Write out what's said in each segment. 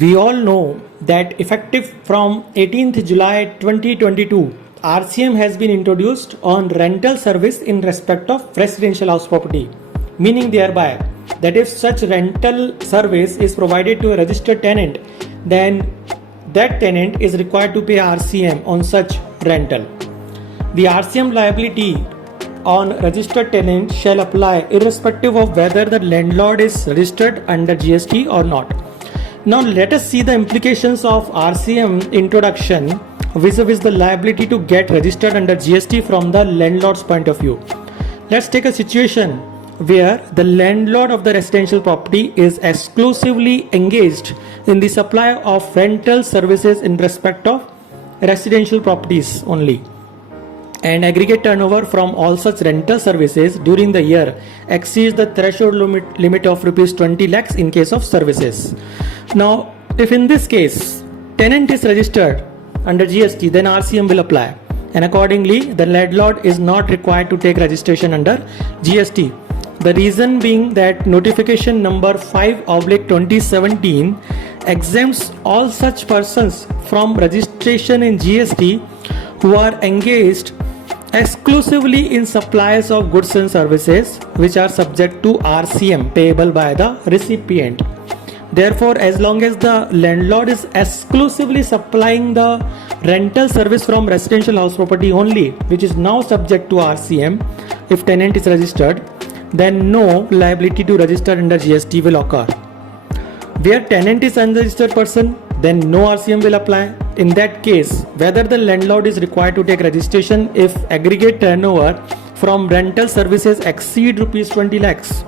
We all know that effective from 18th July 2022, RCM has been introduced on rental service in respect of residential house property, meaning thereby that if such rental service is provided to a registered tenant, then that tenant is required to pay RCM on such rental. The RCM liability on registered tenant shall apply irrespective of whether the landlord is registered under GST or not. Now let us see the implications of RCM introduction vis-a-vis the liability to get registered under GST from the landlord's point of view. Let's take a situation where the landlord of the residential property is exclusively engaged in the supply of rental services in respect of residential properties only, and aggregate turnover from all such rental services during the year exceeds the threshold limit of rupees 20 lakhs in case of services. Now, if in this case tenant is registered under GST, then RCM will apply, and accordingly the landlord is not required to take registration under GST. The reason being that notification number 5/2017 exempts all such persons from registration in GST who are engaged exclusively in supplies of goods and services which are subject to RCM payable by the recipient. Therefore, as long as the landlord is exclusively supplying the rental service from residential house property only, which is now subject to RCM, if tenant is registered, then no liability to register under GST will occur. Where tenant is unregistered person, then no RCM will apply. In that case, whether the landlord is required to take registration if aggregate turnover from rental services exceed rupees 20 lakhs.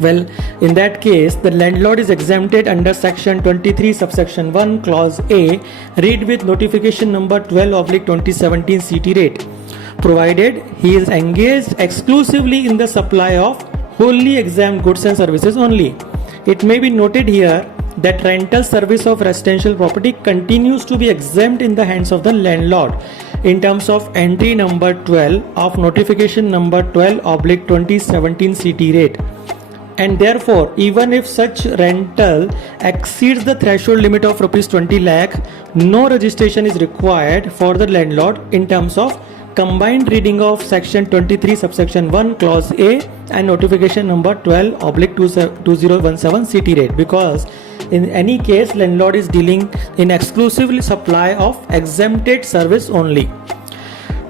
Well, in that case, the landlord is exempted under section 23 subsection 1 clause A, read with notification number 12/2017 CT rate, provided he is engaged exclusively in the supply of wholly exempt goods and services only. It may be noted here that rental service of residential property continues to be exempt in the hands of the landlord in terms of entry number 12 of notification number 12/2017 CT rate. And therefore, even if such rental exceeds the threshold limit of rupees 20 lakh, no registration is required for the landlord in terms of combined reading of section 23 subsection 1 clause A and notification number 12/2017 CT rate, because in any case landlord is dealing in exclusively supply of exempted service only.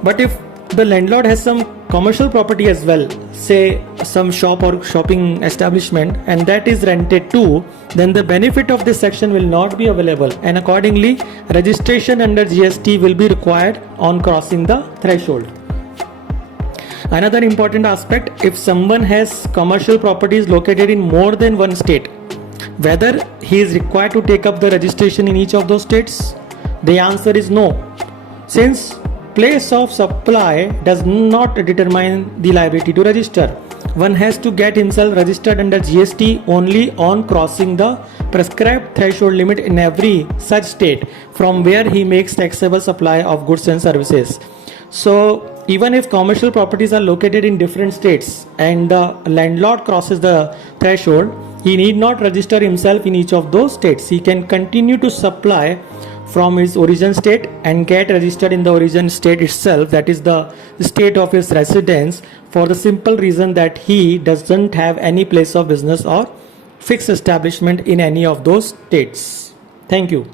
But if the landlord has some commercial property as well, say some shop or shopping establishment, and that is rented too, then the benefit of this section will not be available, and accordingly registration under GST will be required on crossing the threshold. Another important aspect, if someone has commercial properties located in more than one state, whether he is required to take up the registration in each of those states? The answer is no, since place of supply does not determine the liability to register. One has to get himself registered under GST only on crossing the prescribed threshold limit in every such state from where he makes taxable supply of goods and services. So even if commercial properties are located in different states and the landlord crosses the threshold, he need not register himself in each of those states. He can continue to supply from his origin state and get registered in the origin state itself, that is the state of his residence, for the simple reason that he doesn't have any place of business or fixed establishment in any of those states. Thank you.